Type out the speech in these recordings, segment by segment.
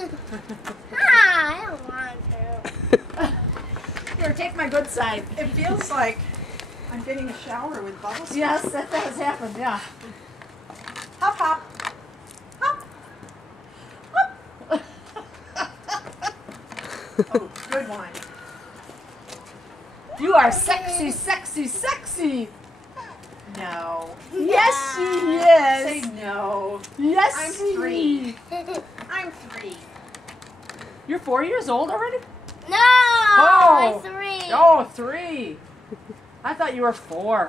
I don't want to. Here, take my good side. It feels like I'm getting a shower with bubbles. Yes, that has happened, yeah. Hop, hop. Hop. Hop. Oh, good one. You are sexy, sexy, sexy. No. Yes, she Say is. no. Yes, I'm she 3. is. I'm 3. You're 4 years old already? No, Oh. I'm 3. Oh, 3. I thought you were 4.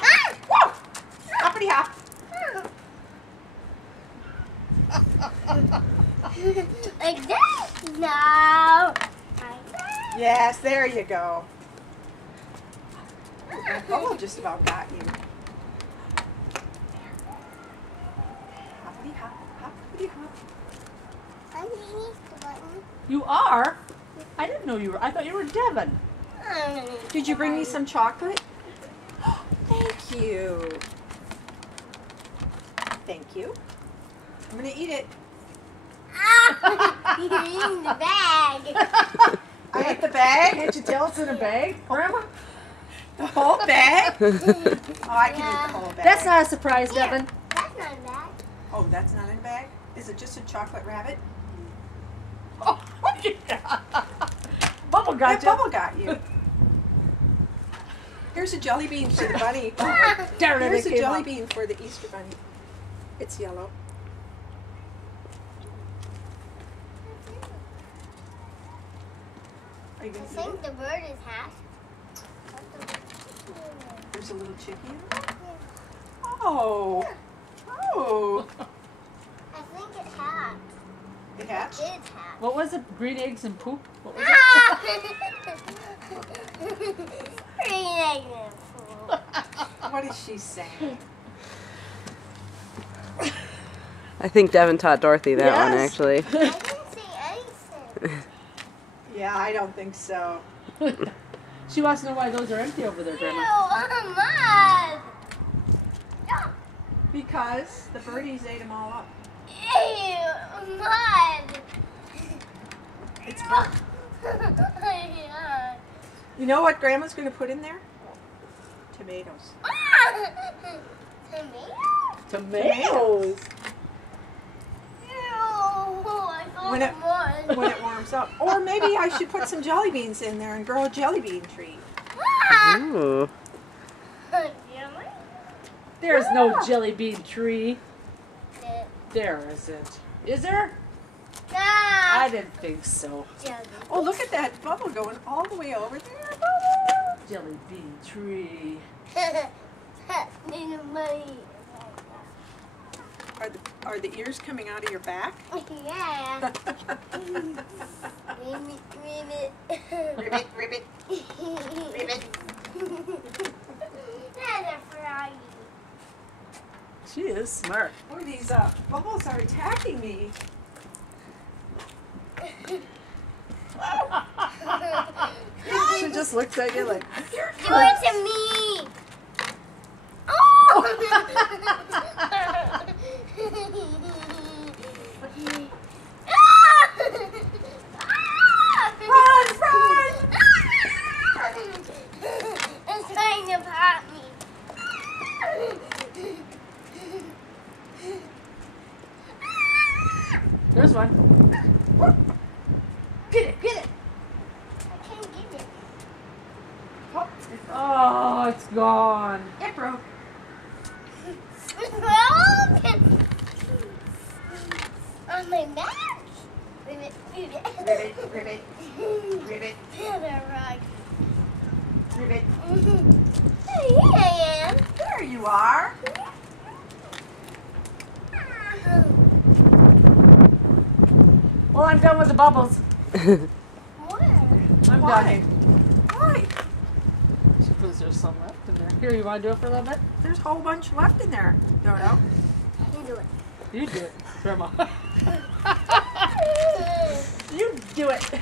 Ah! Whoa! Hoppity hop. Like this? No. Like that? Yes, there you go. That bubble just about got you. Hoppity hop, hoppity hop. I need the button. You are? I didn't know you were. I thought you were Devin. Did you bring me some chocolate? Thank you. Thank you. I'm gonna eat it. Ah! You're in the bag. I ate the bag. Can't you tell it's in a bag, Grandma? The whole bag? Oh, I can eat the whole bag. That's not a surprise, Here. Devin. That's not a bag. Oh, that's not in a bag? Is it just a chocolate rabbit? Oh, yeah. Bubble got That you. bubble got you. Here's a jelly bean for the bunny. Darn it, Here's it a came jelly up. bean for the Easter bunny. It's yellow. Are you I gonna eat think it? the bird is hatched. There's a little chicken. Oh. Oh. I think it hatched. It hatched? It is hatched. What was it? Green eggs and poop? What was it? Ah! Green egg and poop. What is she saying? I think Devin taught Dorothy that one, Yes. actually. I didn't see anything. Yeah, I don't think so. She wants to know why those are empty over there, Ew, Grandma. I'm mad. Because the birdies ate them all up. Ew, mud. It's burnt. Yeah. You know what Grandma's going to put in there? Tomatoes. Tomato? Tomatoes. Ew, I got When it- mud. When it warms up. Or maybe I should put some jelly beans in there and grow a jelly bean tree. Ah! Ooh. Jelly? There's no jelly bean tree. There isn't. Is there? Ah! I didn't think so. Jelly. Oh, look at that bubble going all the way over there. Bubble. Jelly bean tree. Need money. Are the ears coming out of your back? Yeah. Ribbit, ribbit, ribbit. That's a froggy. She is smart. Oh, these bubbles are attacking me. She just looks at you like, Do it to me. Oh! Run, run! It's trying to pop me. there's one. Get it, get it. I can't get it. Oh, Oh, it's gone. it broke. On my back. Ribbit, ribbit. Ribbit, ribbit, ribbit, Another rug. ribbit. Here I am. There you are. Well, I'm done with the bubbles. Where? I'm Why? done. Why? Suppose there's some left in there. Here, you want to do it for a little bit? There's a whole bunch left in there. Dodo. You do it. You do it, Grandma. You do it.